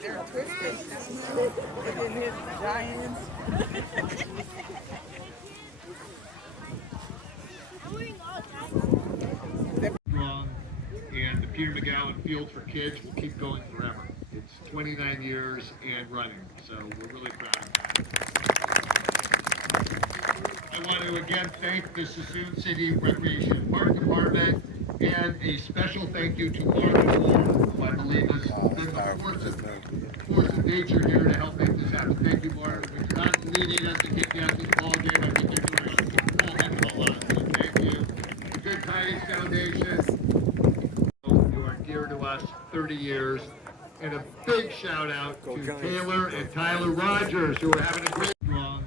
They're twisted. They didn't hit the giants. Strong, and the Peter McGowan Field for Kids will keep going forever. It's 29 years and running, so we're really proud of that. I want to again thank the Sassoon City Recreation Park Department, and a special thank you to Marvin Moore, who I believe has been the force of nature here to help make this happen. Thank you, Marvin. If you're not leading us to get down to the ball game, I think you're doing a whole heck of a lot. So thank you. The Good Tidings Foundation, you are dear to us, 30 years. And a big shout out to Taylor and Tyler Rogers, who are having a great run.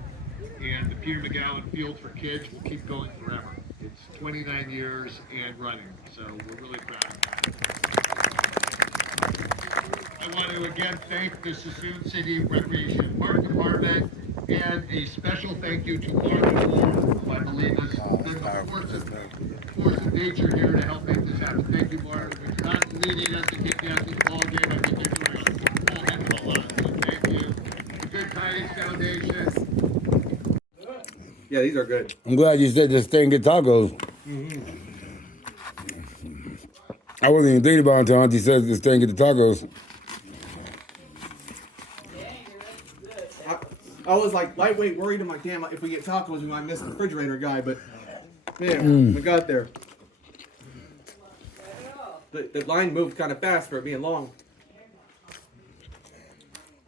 And the Peter McGowan Field for Kids will keep going forever. It's 29 years and running, so we're really proud of that. I want to again thank the Sassoon City Recreation Park Department, and a special thank you to Marvin Moore, who I believe has been the force of nature here to help make this happen. Thank you, Marvin. If you're not leading us to get down to the ball game, I think you're doing a whole heck of a lot. So thank you. The Good Tidings Foundation. Yeah, these are good. I'm glad you said this thing get tacos. I wasn't even thinking about it until Auntie said this thing get the tacos. I was like lightweight worried. I'm like, damn, if we get tacos, we might miss the refrigerator guy. But man, we got there. The line moved kind of fast for it being long.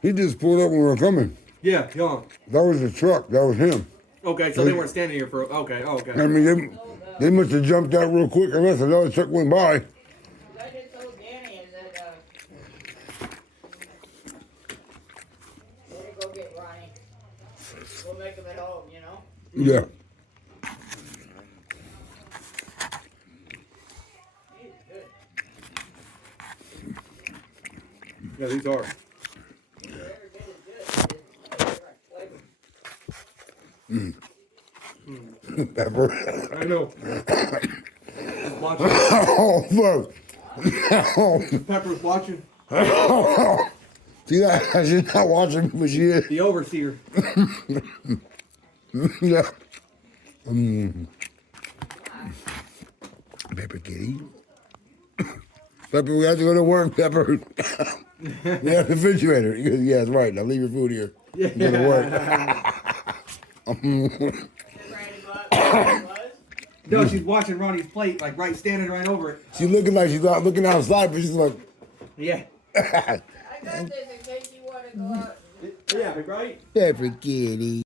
He just pulled up when we were coming. Yeah, yeah. That was the truck. That was him. Okay, so they weren't standing here for. Okay, okay. I mean, they must have jumped out real quick. Unless another truck went by. I just told Danny that go get Ronnie. We'll make him at home, you know? Yeah. He's good. Yeah, these are. Whatever good is good. It's different flavor. Pepper. I know. Just watching. Oh, fuck. Pepper's watching. See that? She's not watching, but she is. The overseer. Yeah. Pepper kitty. Pepper, we have to go to work, Pepper. Yeah, the refrigerator. He goes, yeah, that's right. Now leave your food here. Yeah. Go to work. No, she's watching Ronnie's plate, like standing right over it. She's looking like she's not looking outside, but she's like, Yeah. I got this in case you want to go out. Yeah, right? Pepper kitty.